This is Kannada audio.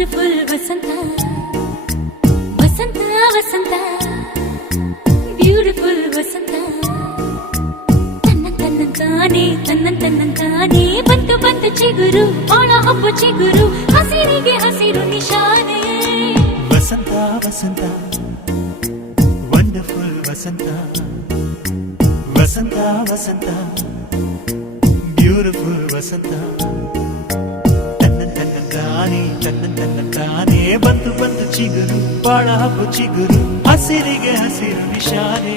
ಬ್ಯೂಟಿಫುಲ್ ವಸಂತ ವಸಂತ ವಸಂತ ಬ್ಯೂಟಿಫುಲ್ ವಸಂತ ತನ್ನಂತಾನೆ ಬಂತು ಬಂತು ಚಿಗುರು ಬಾಳ ಹಬ್ಬ ಚಿಗುರು ಹಸಿರಿಗೆ ಹಸಿರು ನಿಶಾನೆ ವಸಂತ ವಸಂತ ವಂಡರ್ಫುಲ್ ವಸಂತ ವಸಂತ ವಸಂತ ಬ್ಯೂಟಿಫುಲ್ ವಸಂತ ತನ್ನಂತಾನೆ ಬಂತು ಬಂತು ಚಿಗುರು ಬಾಳ ಹಬ್ಬ ಚಿಗುರು ಹಸಿರಿಗೆ ಹಸಿರು ನಿಶಾನೆ